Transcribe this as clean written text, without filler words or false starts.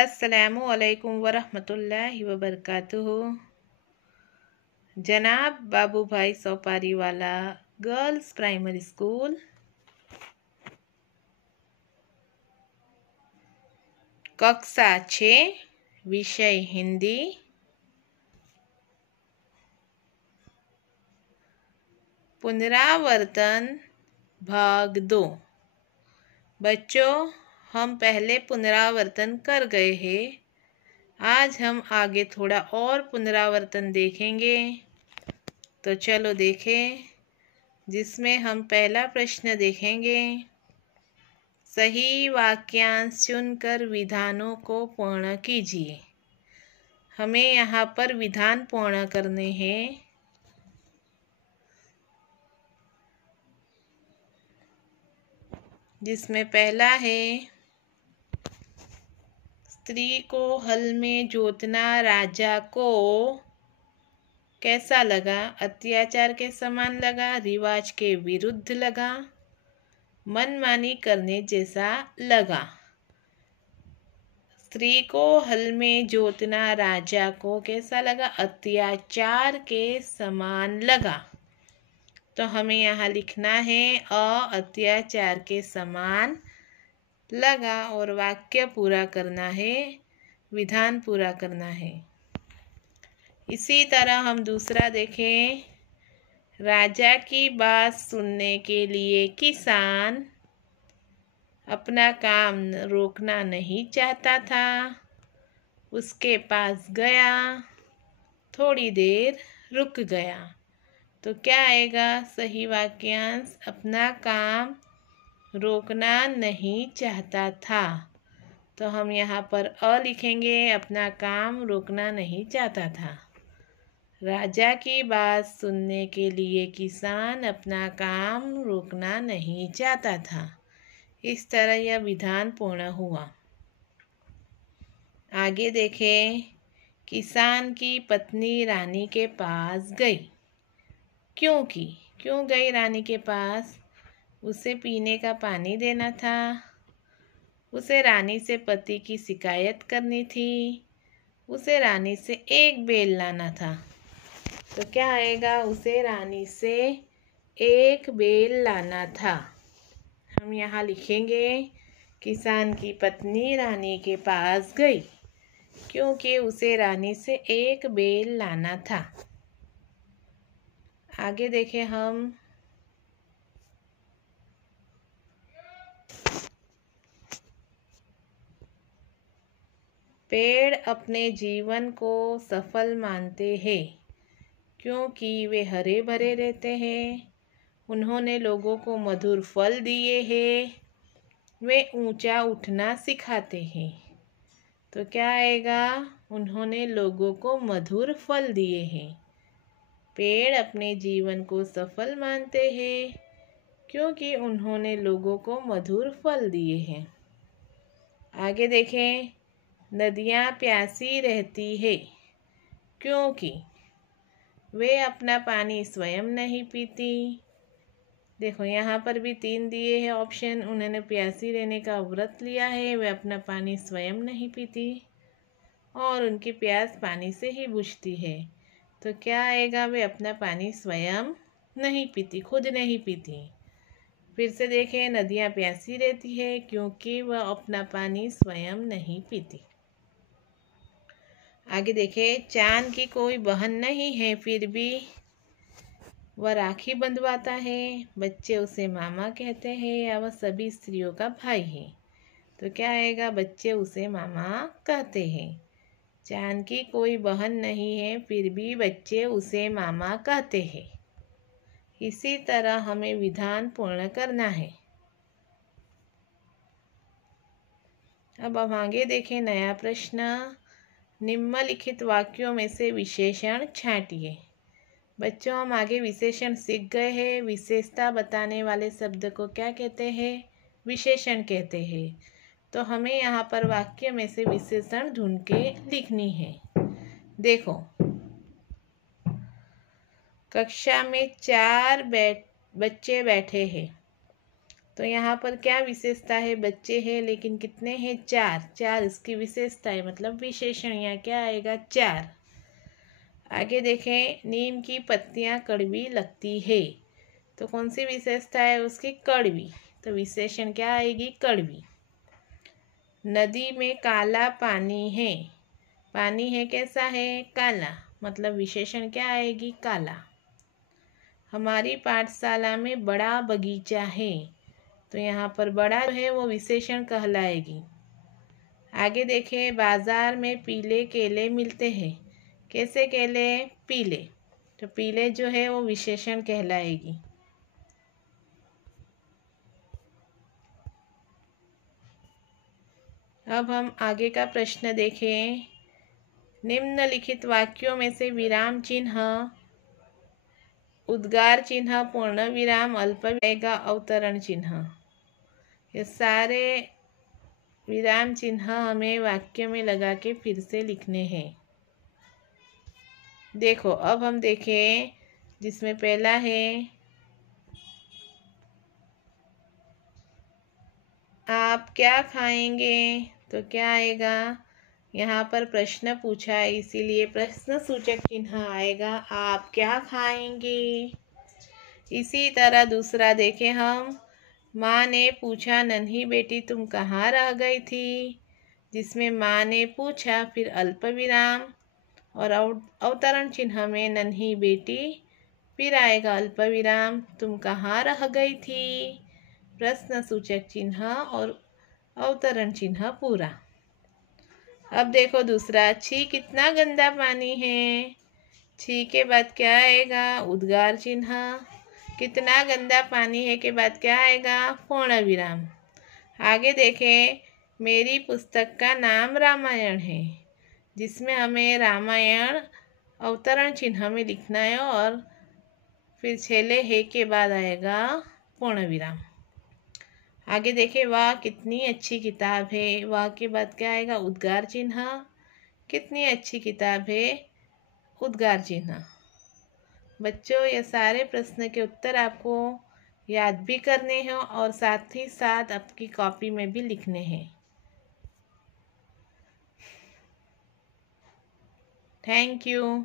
अस्सलामुअलैकुम वरहमतुल्लाहि वबरकातुहू। जनाब बाबू भाई सोपारी वाला गर्ल्स प्राइमरी स्कूल, कक्षा 6, विषय हिंदी, पुनरावर्तन भाग 2। बच्चों, हम पहले पुनरावर्तन कर गए हैं। आज हम आगे थोड़ा और पुनरावर्तन देखेंगे। तो चलो देखें, जिसमें हम पहला प्रश्न देखेंगे। सही वाक्यांश चुनकर विधानों को पूर्ण कीजिए। हमें यहाँ पर विधान पूर्ण करने हैं। जिसमें पहला है, स्त्री को हल में जोतना राजा को कैसा लगा? अत्याचार के समान लगा, रिवाज के विरुद्ध लगा, मनमानी करने जैसा लगा। स्त्री को हल में जोतना राजा को कैसा लगा? अत्याचार के समान लगा। तो हमें यहाँ लिखना है अत्याचार के समान लगा और वाक्य पूरा करना है, विधान पूरा करना है। इसी तरह हम दूसरा देखें। राजा की बात सुनने के लिए किसान अपना काम रोकना नहीं चाहता था। उसके पास गया, थोड़ी देर रुक गया। तो क्या आएगा? सही वाक्यांश अपना काम रोकना नहीं चाहता था। तो हम यहाँ पर लिखेंगे, अपना काम रोकना नहीं चाहता था। राजा की बात सुनने के लिए किसान अपना काम रोकना नहीं चाहता था। इस तरह यह विधान पूर्ण हुआ। आगे देखें। किसान की पत्नी रानी के पास गई। क्यों गई रानी के पास? उसे पीने का पानी देना था, उसे रानी से पति की शिकायत करनी थी, उसे रानी से एक बेल लाना था। तो क्या आएगा? उसे रानी से एक बेल लाना था। हम यहाँ लिखेंगे, किसान की पत्नी रानी के पास गई क्योंकि उसे रानी से एक बेल लाना था। आगे देखें हम। पेड़ अपने जीवन को सफल मानते हैं क्योंकि वे हरे भरे रहते हैं। उन्होंने लोगों को मधुर फल दिए हैं। वे ऊंचा उठना सिखाते हैं। तो क्या आएगा? उन्होंने लोगों को मधुर फल दिए हैं। पेड़ अपने जीवन को सफल मानते हैं क्योंकि उन्होंने लोगों को मधुर फल दिए हैं। आगे देखें। नदियाँ प्यासी रहती है क्योंकि वे अपना पानी स्वयं नहीं पीती। देखो यहाँ पर भी 3 दिए हैं ऑप्शन। उन्होंने प्यासी रहने का व्रत लिया है, वे अपना पानी स्वयं नहीं पीती और उनकी प्यास पानी से ही बुझती है। तो क्या आएगा? वे अपना पानी स्वयं नहीं पीती, खुद नहीं पीती। फिर से देखें। नदियाँ प्यासी रहती है क्योंकि वह अपना पानी स्वयं नहीं पीती। आगे देखें। चांद की कोई बहन नहीं है फिर भी वह राखी बंधवाता है। बच्चे उसे मामा कहते हैं या वह सभी स्त्रियों का भाई है। तो क्या आएगा? बच्चे उसे मामा कहते हैं। चांद की कोई बहन नहीं है फिर भी बच्चे उसे मामा कहते हैं। इसी तरह हमें विधान पूर्ण करना है। अब हम आगे देखें। नया प्रश्न। निम्नलिखित वाक्यों में से विशेषण छांटिए। बच्चों, हम आगे विशेषण सीख गए हैं। विशेषता बताने वाले शब्द को क्या कहते हैं? विशेषण कहते हैं। तो हमें यहाँ पर वाक्य में से विशेषण ढूंढ के लिखनी है। देखो, कक्षा में 4 बच्चे बैठे हैं। तो यहाँ पर क्या विशेषता है, बच्चे हैं लेकिन कितने हैं, 4। 4 इसकी विशेषता है, मतलब विशेषण यहाँ क्या आएगा, 4। आगे देखें, नीम की पत्तियाँ कड़वी लगती है, तो कौन सी विशेषता है उसकी, कड़वी, तो विशेषण क्या आएगी, कड़वी। नदी में काला पानी है, पानी है कैसा है, काला, मतलब विशेषण क्या आएगी, काला। हमारी पाठशाला में बड़ा बगीचा है, तो यहाँ पर बड़ा जो है वो विशेषण कहलाएगी। आगे देखें, बाजार में पीले केले मिलते हैं, कैसे केले, पीले, तो पीले जो है वो विशेषण कहलाएगी। अब हम आगे का प्रश्न देखें। निम्नलिखित वाक्यों में से विराम चिन्ह, उद्गार चिन्ह, पूर्ण विराम, अल्प विराम, अवतरण चिन्ह, ये सारे विराम चिन्ह हमें वाक्य में लगा के फिर से लिखने हैं। देखो अब हम देखें, जिसमें पहला है आप क्या खाएंगे, तो क्या आएगा, यहाँ पर प्रश्न पूछा है इसीलिए प्रश्न सूचक चिन्ह आएगा, आप क्या खाएंगे। इसी तरह दूसरा देखें हम, माँ ने पूछा नन्ही बेटी तुम कहाँ रह गई थी, जिसमें माँ ने पूछा, फिर अल्प विराम और अवतरण चिन्ह में नन्ही बेटी, फिर आएगा अल्प विराम, तुम कहाँ रह गई थी, प्रश्न सूचक चिन्ह और अवतरण चिन्ह पूरा। अब देखो दूसरा, छी कितना गंदा पानी है, छी के बाद क्या आएगा, उद्गार चिन्ह, कितना गंदा पानी है के बाद क्या आएगा, पूर्ण विराम। आगे देखें, मेरी पुस्तक का नाम रामायण है, जिसमें हमें रामायण अवतरण चिन्ह में लिखना है और फिर छेले है के बाद आएगा पूर्ण विराम। आगे देखें, वाह कितनी अच्छी किताब है, वाह के बाद क्या आएगा, उद्गार चिन्ह, कितनी अच्छी किताब है, उद्गार चिन्ह। बच्चों ये सारे प्रश्न के उत्तर आपको याद भी करने हैं और साथ ही साथ आपकी कॉपी में भी लिखने हैं। Thank you.